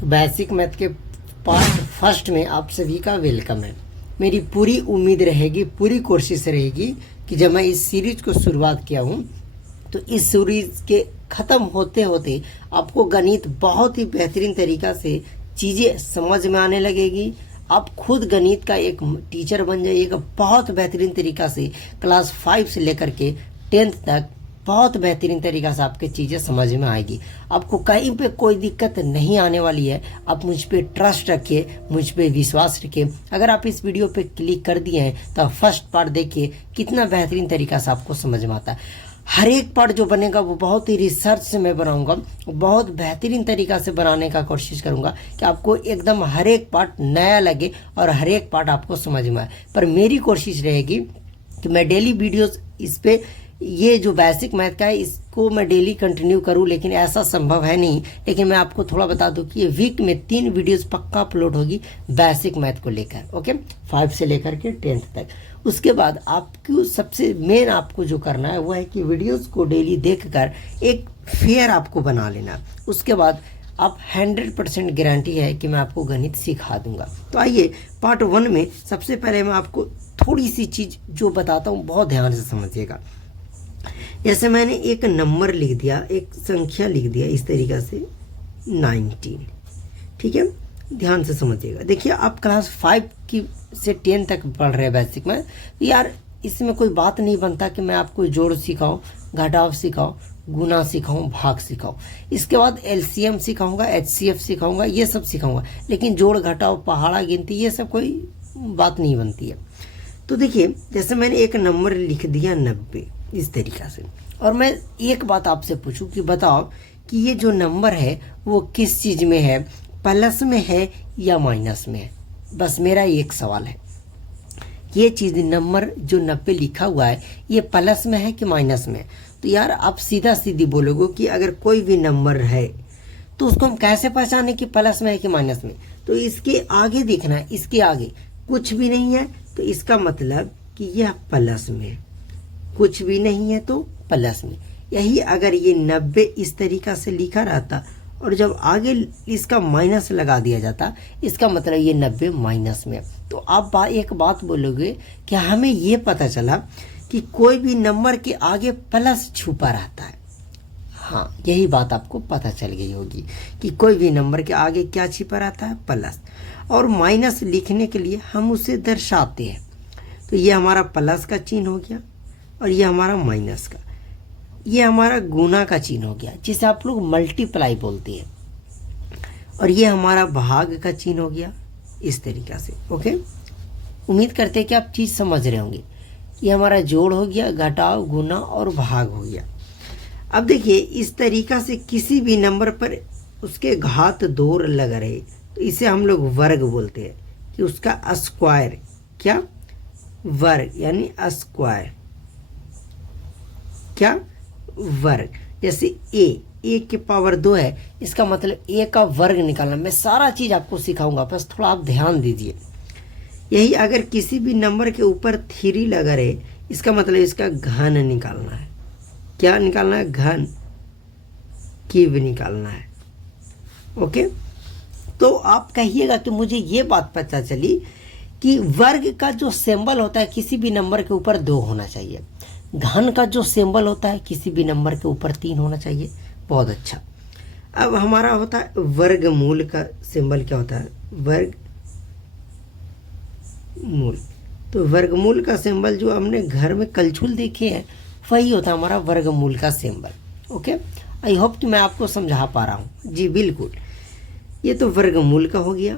तो basic math के part first में आप सभी का वेलकम है। मेरी पूरी उम्मीद रहेगी, पूरी कोशिश रहेगी कि जब मैं इस सीरीज को शुरुआत किया हूँ तो इस सीरीज के ख़त्म होते होते आपको गणित बहुत ही बेहतरीन तरीक़ा से चीज़ें समझ में आने लगेगी। आप खुद गणित का एक टीचर बन जाइएगा बहुत बेहतरीन तरीक़ा से। क्लास 5 से लेकर के 10th तक बहुत बेहतरीन तरीक़ा से आपके चीज़ें समझ में आएगी। आपको कहीं पे कोई दिक्कत नहीं आने वाली है। आप मुझ पे ट्रस्ट रखिए, मुझ पे विश्वास रखिए। अगर आप इस वीडियो पे क्लिक कर दिए हैं तो फर्स्ट पार्ट देखिए कितना बेहतरीन तरीक़ा से आपको समझ में आता है। हर एक पार्ट जो बनेगा वो बहुत ही रिसर्च से मैं बनाऊंगा, बहुत बेहतरीन तरीक़ा से बनाने का कोशिश करूंगा कि आपको एकदम हर एक पार्ट नया लगे और हर एक पार्ट आपको समझ में आए। पर मेरी कोशिश रहेगी कि मैं डेली वीडियोस इस पे ये जो बेसिक मैथ का है इसको मैं डेली कंटिन्यू करूं, लेकिन ऐसा संभव है नहीं। लेकिन मैं आपको थोड़ा बता दूं कि ये वीक में 3 वीडियोस पक्का अपलोड होगी बेसिक मैथ को लेकर, ओके, 5 से लेकर के 10th तक। उसके बाद आपको सबसे मेन आपको जो करना है वो है कि वीडियोस को डेली देखकर एक फेयर आपको बना लेना। उसके बाद आप 100% गारंटी है कि मैं आपको गणित सिखा दूंगा। तो आइए पार्ट 1 में सबसे पहले मैं आपको थोड़ी सी चीज़ जो बताता हूँ बहुत ध्यान से समझिएगा। जैसे मैंने एक नंबर लिख दिया, एक संख्या लिख दिया इस तरीक़ा से 19, ठीक है, ध्यान से समझिएगा। देखिए आप क्लास 5 की से 10 तक पढ़ रहे हैं बेसिक में, यार इसमें कोई बात नहीं बनता कि मैं आपको जोड़ सिखाऊं, घटाव सिखाऊं, गुना सिखाऊं, भाग सिखाऊं। इसके बाद एलसीएम सिखाऊंगा, एचसीएफ सिखाऊंगा, ये सब सिखाऊंगा, लेकिन जोड़ घटाव पहाड़ा गिनती ये सब कोई बात नहीं बनती है। तो देखिए जैसे मैंने एक नंबर लिख दिया 90 इस तरीक़ा से, और मैं एक बात आपसे पूछूं कि बताओ कि ये जो नंबर है वो किस चीज़ में है, प्लस में है या माइनस में है। बस मेरा एक सवाल है, ये चीज़ नंबर जो 90 लिखा हुआ है ये प्लस में है कि माइनस में है। तो यार आप सीधा सीधी बोलोगे कि अगर कोई भी नंबर है तो उसको हम कैसे पहचाने कि प्लस में है कि माइनस में। तो इसके आगे देखना है, इसके आगे कुछ भी नहीं है तो इसका मतलब कि यह प्लस में है, कुछ भी नहीं है तो प्लस में। यही अगर ये 90 इस तरीक़ा से लिखा रहता और जब आगे इसका माइनस लगा दिया जाता इसका मतलब ये 90 माइनस में। तो आप एक बात बोलोगे कि हमें ये पता चला कि कोई भी नंबर के आगे प्लस छुपा रहता है। हाँ, यही बात आपको पता चल गई होगी कि कोई भी नंबर के आगे क्या छिपा रहता है, प्लस। और माइनस लिखने के लिए हम उसे दर्शाते हैं। तो ये हमारा प्लस का चिन्ह हो गया और ये हमारा माइनस का, ये हमारा गुना का चिन्ह हो गया जिसे आप लोग मल्टीप्लाई बोलते हैं, और ये हमारा भाग का चिन्ह हो गया इस तरीक़ा से, ओके। उम्मीद करते हैं कि आप चीज़ समझ रहे होंगे। ये हमारा जोड़ हो गया, घटाव, गुना और भाग हो गया। अब देखिए इस तरीक़ा से किसी भी नंबर पर उसके घात 2 लग रहे तो इसे हम लोग वर्ग बोलते हैं कि उसका स्क्वायर, क्या, वर्ग, यानी स्क्वायर, क्या, वर्ग। जैसे ए के पावर 2 है, इसका मतलब ए का वर्ग निकालना। मैं सारा चीज़ आपको सिखाऊंगा, बस थोड़ा आप ध्यान दीजिए। यही अगर किसी भी नंबर के ऊपर 3 लगा रहे इसका मतलब इसका घन निकालना है। क्या निकालना है, घन, क्यूब निकालना है, ओके। तो आप कहिएगा कि मुझे ये बात पता चली कि वर्ग का जो सिंबल होता है किसी भी नंबर के ऊपर 2 होना चाहिए, घन का जो सिंबल होता है किसी भी नंबर के ऊपर 3 होना चाहिए। बहुत अच्छा। अब हमारा होता है वर्गमूल का सिंबल, क्या होता है, वर्गमूल। तो वर्गमूल का सिंबल जो हमने घर में कलछुल देखे हैं वही होता है हमारा वर्गमूल का सिंबल, ओके। आई होप कि मैं आपको समझा पा रहा हूँ। जी बिल्कुल, ये तो वर्गमूल का हो गया।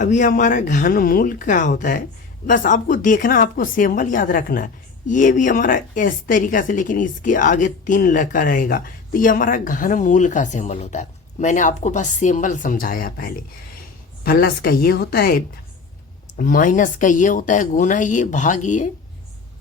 अभी हमारा घनमूल का होता है, बस आपको देखना, आपको सिंबल याद रखना है। ये भी हमारा इस तरीक़ा से, लेकिन इसके आगे 3 लगा रहेगा तो ये हमारा घनमूल का सिंबल होता है। मैंने आपको बस सिंबल समझाया पहले। प्लस का ये होता है, माइनस का ये होता है, गुना ये, भाग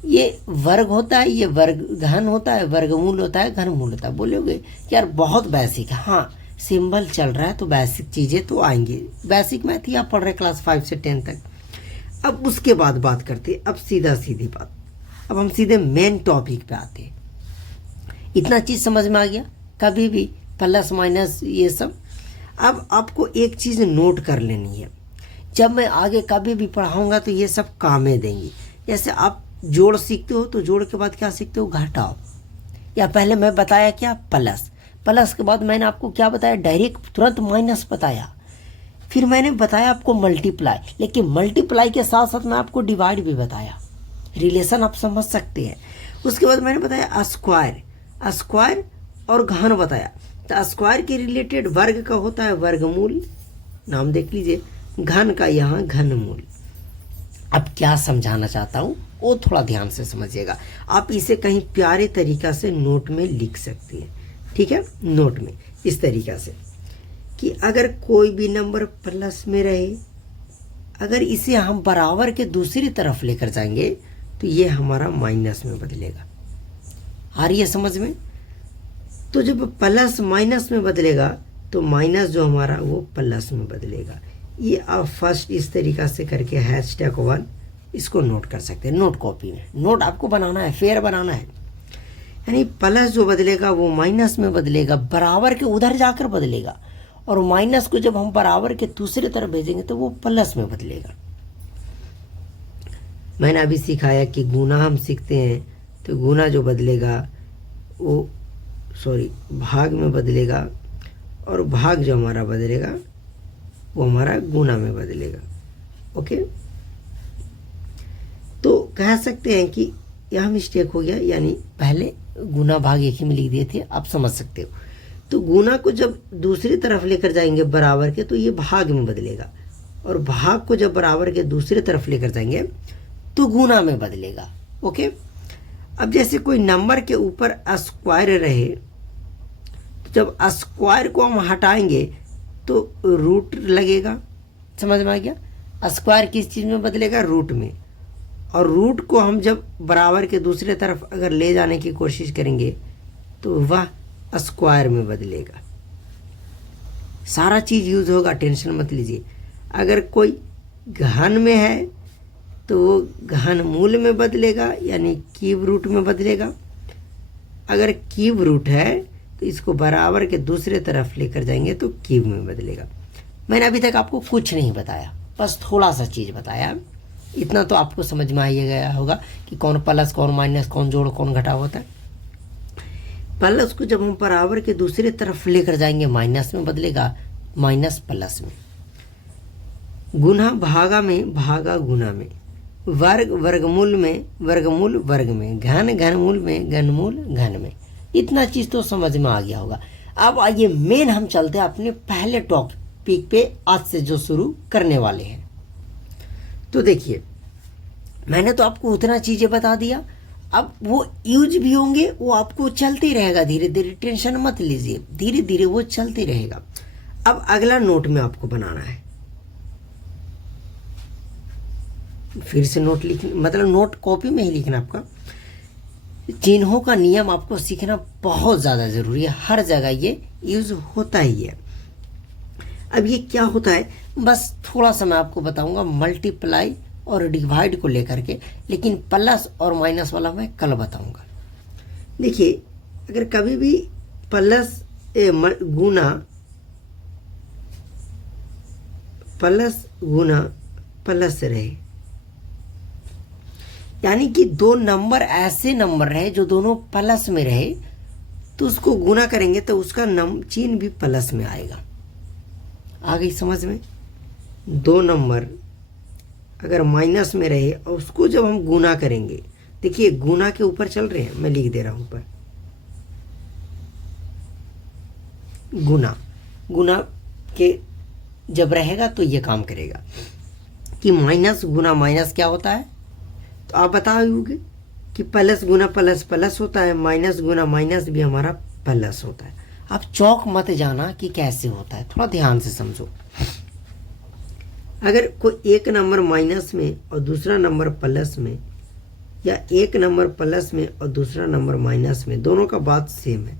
ये वर्ग होता है, ये वर्ग घन होता है, वर्गमूल होता है, घनमूल होता है। बोलोगे यार बहुत बेसिक है। हाँ, सिंबल चल रहा है तो बेसिक चीज़ें तो आएंगी। बेसिक मैथ ही आप पढ़ रहे हैं क्लास 5 से 10 तक। अब उसके बाद बात करते हैं, अब सीधी बात, अब हम सीधे मेन टॉपिक पे आते हैं। इतना चीज़ समझ में आ गया, कभी भी प्लस माइनस ये सब अब आपको एक चीज़ नोट कर लेनी है, जब मैं आगे कभी भी पढ़ाऊँगा तो ये सब कामें देंगी। जैसे आप जोड़ सीखते हो तो जोड़ के बाद क्या सीखते हो, घटाओ, या पहले मैं बताया क्या, प्लस, प्लस के बाद मैंने आपको क्या बताया, डायरेक्ट तुरंत माइनस बताया, फिर मैंने बताया आपको मल्टीप्लाई, लेकिन मल्टीप्लाई के साथ साथ मैं आपको डिवाइड भी बताया, रिलेशन आप समझ सकते हैं। उसके बाद मैंने बताया स्क्वायर, स्क्वायर और घन बताया। तो स्क्वायर के रिलेटेड वर्ग का होता है वर्गमूल, नाम देख लीजिए, घन का यहाँ घनमूल। अब क्या समझाना चाहता हूँ वो थोड़ा ध्यान से समझिएगा, आप इसे कहीं प्यारे तरीका से नोट में लिख सकते हैं, ठीक है। नोट में इस तरीका से कि अगर कोई भी नंबर प्लस में रहे, अगर इसे हम बराबर के दूसरी तरफ लेकर जाएंगे तो ये हमारा माइनस में बदलेगा। आ रही है समझ में? तो जब प्लस माइनस में बदलेगा तो माइनस जो हमारा वो प्लस में बदलेगा। ये आप फर्स्ट इस तरीका से करके #1 इसको नोट कर सकते हैं। नोट कॉपी में नोट आपको बनाना है, फेयर बनाना है, यानी प्लस जो बदलेगा वो माइनस में बदलेगा, बराबर के उधर जाकर बदलेगा, और माइनस को जब हम बराबर के दूसरी तरफ भेजेंगे तो वो प्लस में बदलेगा। मैंने अभी सिखाया कि गुना हम सीखते हैं तो गुना जो बदलेगा वो भाग में बदलेगा, और भाग जो हमारा बदलेगा वो हमारा गुना में बदलेगा। ओके, तो कह सकते हैं कि यहाँ मिस्टेक हो गया, यानी पहले गुना भाग एक ही में लिख दिए थे, आप समझ सकते हो। तो गुना को जब दूसरी तरफ लेकर जाएंगे बराबर के तो ये भाग में बदलेगा, और भाग को जब बराबर के दूसरी तरफ लेकर जाएंगे तो गुना में बदलेगा। ओके, अब जैसे कोई नंबर के ऊपर स्क्वायर रहे, तो जब स्क्वायर को हम हटाएंगे तो रूट लगेगा, समझ में आ गया। स्क्वायर किस चीज़ में बदलेगा, रूट में, और रूट को हम जब बराबर के दूसरे तरफ अगर ले जाने की कोशिश करेंगे तो वह स्क्वायर में बदलेगा। सारा चीज़ यूज होगा, टेंशन मत लीजिए। अगर कोई घन में है तो वो घन मूल में बदलेगा, यानी क्यूब रूट में बदलेगा। अगर क्यूब रूट है तो इसको बराबर के दूसरे तरफ लेकर जाएंगे तो क्यूब में बदलेगा। मैंने अभी तक आपको कुछ नहीं बताया, बस थोड़ा सा चीज़ बताया। इतना तो आपको समझ में आ ही गया होगा कि कौन प्लस, कौन माइनस, कौन जोड़, कौन घटाव होता है। प्लस को जब हम बराबर के दूसरे तरफ लेकर जाएंगे माइनस में बदलेगा, माइनस प्लस में। गुना भागा में, भागा गुना में। वर्ग वर्गमूल में, वर्गमूल वर्ग में। घन घनमूल में, घनमूल घन में। इतना चीज़ तो समझ में आ गया होगा। अब आइए मेन हम चलते हैं अपने पहले टॉपिक पे, आज से जो शुरू करने वाले हैं। तो देखिए, मैंने तो आपको उतना चीज़ें बता दिया, अब वो यूज भी होंगे, वो आपको चलते रहेगा धीरे धीरे, टेंशन मत लीजिए, धीरे धीरे वो चलते रहेगा। अब अगला नोट में आपको बनाना है, फिर से नोट लिखना, मतलब नोट कॉपी में ही लिखना। आपका चिन्हों का नियम आपको सीखना बहुत ज़्यादा ज़रूरी है, हर जगह ये यूज होता ही है। अब ये क्या होता है, बस थोड़ा सा मैं आपको बताऊंगा मल्टीप्लाई और डिवाइड को लेकर के, लेकिन प्लस और माइनस वाला मैं कल बताऊंगा। देखिए, अगर कभी भी प्लस गुना प्लस रहे, यानी कि दो नंबर ऐसे नंबर रहे जो दोनों प्लस में रहे, तो उसको गुना करेंगे तो उसका चिन्ह भी प्लस में आएगा। आ गई समझ में? दो नंबर अगर माइनस में रहे और उसको जब हम गुना करेंगे, देखिए गुना के ऊपर चल रहे हैं, मैं लिख दे रहा हूं ऊपर, गुना के जब रहेगा तो ये काम करेगा कि माइनस गुना माइनस क्या होता है, तो आप बताओगे कि प्लस गुना प्लस प्लस होता है, माइनस गुना माइनस भी हमारा प्लस होता है। आप चौक मत जाना कि कैसे होता है, थोड़ा ध्यान से समझो। अगर कोई एक नंबर माइनस में और दूसरा नंबर प्लस में, या एक नंबर प्लस में और दूसरा नंबर माइनस में, दोनों का बात सेम है,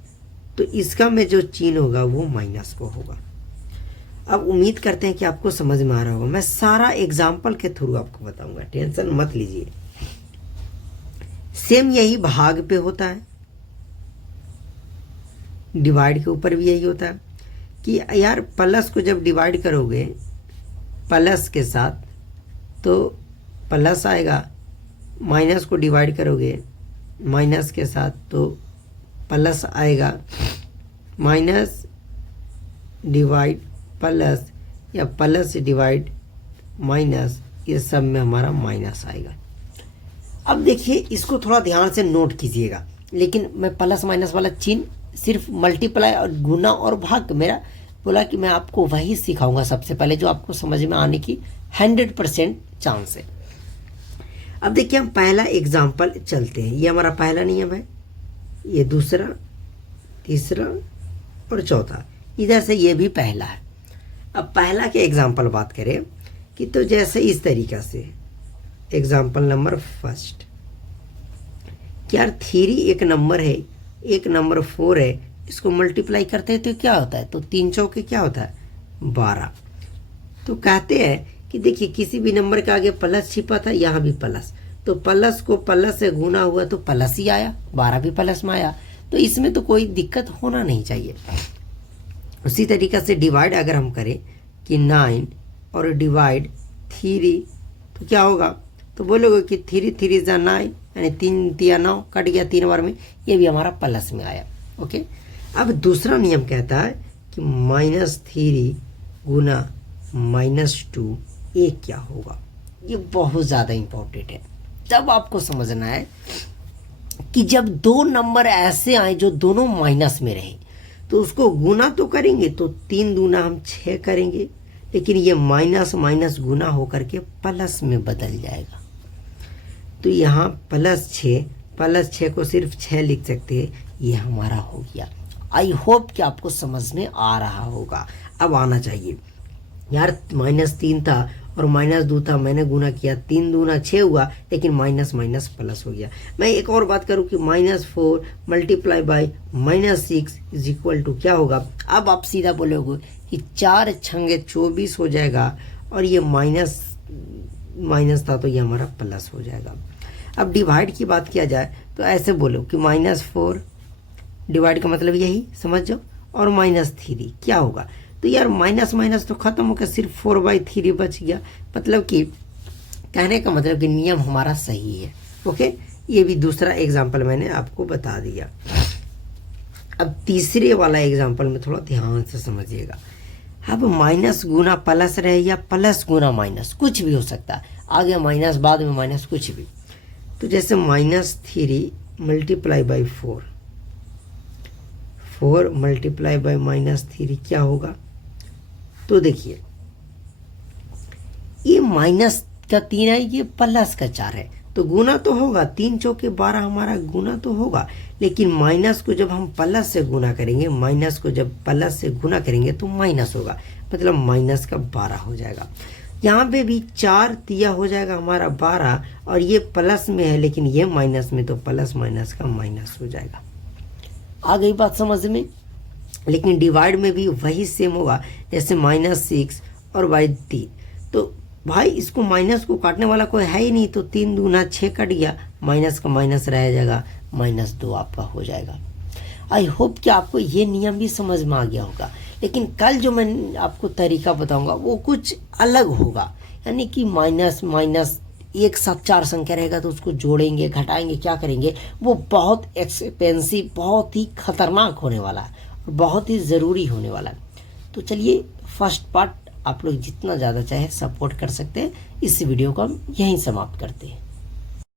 तो इसका में जो चिन्ह होगा वो माइनस को होगा। अब उम्मीद करते हैं कि आपको समझ में आ रहा होगा। मैं सारा एग्जाम्पल के थ्रू आपको बताऊंगा, टेंशन मत लीजिए। सेम यही भाग पे होता है, डिवाइड के ऊपर भी यही होता है कि यार प्लस को जब डिवाइड करोगे प्लस के साथ तो प्लस आएगा, माइनस को डिवाइड करोगे माइनस के साथ तो प्लस आएगा, माइनस डिवाइड प्लस या प्लस डिवाइड माइनस, ये सब में हमारा माइनस आएगा। अब देखिए इसको थोड़ा ध्यान से नोट कीजिएगा, लेकिन मैं प्लस माइनस वाला चिन्ह सिर्फ मल्टीप्लाई और गुना और भाग मेरा बोला कि मैं आपको वही सिखाऊंगा सबसे पहले जो आपको समझ में आने की 100% चांस है। अब देखिए हम पहला एग्जाम्पल चलते हैं। ये हमारा पहला नियम है, ये दूसरा, तीसरा और चौथा, इधर से ये भी पहला है। अब पहला के एग्जाम्पल बात करें कि तो जैसे इस तरीका से एग्जाम्पल नंबर फर्स्ट, क्या 3 एक नंबर है, एक नंबर 4 है, इसको मल्टीप्लाई करते हैं तो क्या होता है, तो 3 चौके क्या होता है 12। तो कहते हैं कि देखिए किसी भी नंबर के आगे प्लस छिपा था, यहाँ भी प्लस, तो प्लस को प्लस से गुना हुआ तो प्लस ही आया, 12 भी प्लस में आया, तो इसमें तो कोई दिक्कत होना नहीं चाहिए। उसी तरीक़ा से डिवाइड अगर हम करें कि 9 और डिवाइड 3 तो क्या होगा, तो बोलोगे कि 3 3 जा 9 यानी 3 3 9 कट गया 3 बार में, ये भी हमारा प्लस में आया। ओके, अब दूसरा नियम कहता है कि -3 गुना -2 ये क्या होगा। ये बहुत ज़्यादा इम्पोर्टेंट है। जब आपको समझना है कि जब दो नंबर ऐसे आए जो दोनों माइनस में रहे तो उसको गुना तो करेंगे तो 3 दूना हम 6 करेंगे, लेकिन ये माइनस माइनस गुना होकर के प्लस में बदल जाएगा। तो यहाँ प्लस 6 को सिर्फ 6 लिख सकते हैं, ये हमारा हो गया। आई होप कि आपको समझ में आ रहा होगा। अब आना चाहिए यार, -3 था और -2 था, मैंने गुना किया, 3 दूना 6 हुआ, लेकिन माइनस माइनस प्लस हो गया। मैं एक और बात करूं कि -4 multiply by -6 is equal to क्या होगा। अब आप सीधा बोलोगे कि 4 छंगे 24 हो जाएगा, और ये माइनस था तो ये हमारा प्लस हो जाएगा। अब डिवाइड की बात किया जाए तो ऐसे बोलो कि -4 डिवाइड का मतलब यही समझ जाओ, और -3 क्या होगा, तो यार माइनस माइनस तो खत्म होकर सिर्फ 4/3 बच गया। मतलब कि कहने का मतलब कि नियम हमारा सही है। ओके, ये भी दूसरा एग्जाम्पल मैंने आपको बता दिया। अब तीसरे वाला एग्जाम्पल में थोड़ा ध्यान से समझिएगा। अब माइनस गुना प्लस रहे या प्लस गुना माइनस, कुछ भी हो सकता है, आगे माइनस बाद में माइनस, कुछ भी। तो जैसे -3 मल्टीप्लाई बाई 4 मल्टीप्लाई बाई -3 क्या होगा, तो देखिए ये माइनस का 3 है, ये प्लस का 4 है, तो गुना तो होगा, 3 चौके 12 हमारा गुना तो होगा, लेकिन माइनस को जब हम प्लस से गुना करेंगे, माइनस को जब प्लस से गुना करेंगे तो माइनस होगा, मतलब माइनस का 12 हो जाएगा। यहाँ पे भी 4 तिया हो जाएगा हमारा 12, और ये प्लस में है लेकिन ये माइनस में, तो प्लस माइनस का माइनस हो जाएगा। आ गई बात समझ में। लेकिन डिवाइड में भी वही सेम होगा, जैसे -6 और बाई 3, तो भाई इसको माइनस को काटने वाला कोई है ही नहीं, तो 3 दूना 6 कट गया, माइनस का माइनस रह जाएगा, -2 आपका हो जाएगा। आई होप कि आपको ये नियम भी समझ में आ गया होगा। लेकिन कल जो मैं आपको तरीका बताऊंगा वो कुछ अलग होगा, यानी कि माइनस माइनस एक साथ 4 संख्या रहेगा तो उसको जोड़ेंगे घटाएंगे क्या करेंगे, वो बहुत एक्सपेंसिव, बहुत ही खतरनाक होने वाला है और बहुत ही ज़रूरी होने वाला है। तो चलिए फर्स्ट पार्ट आप लोग जितना ज़्यादा चाहे सपोर्ट कर सकते हैं। इस वीडियो को हम यहीं समाप्त करते हैं।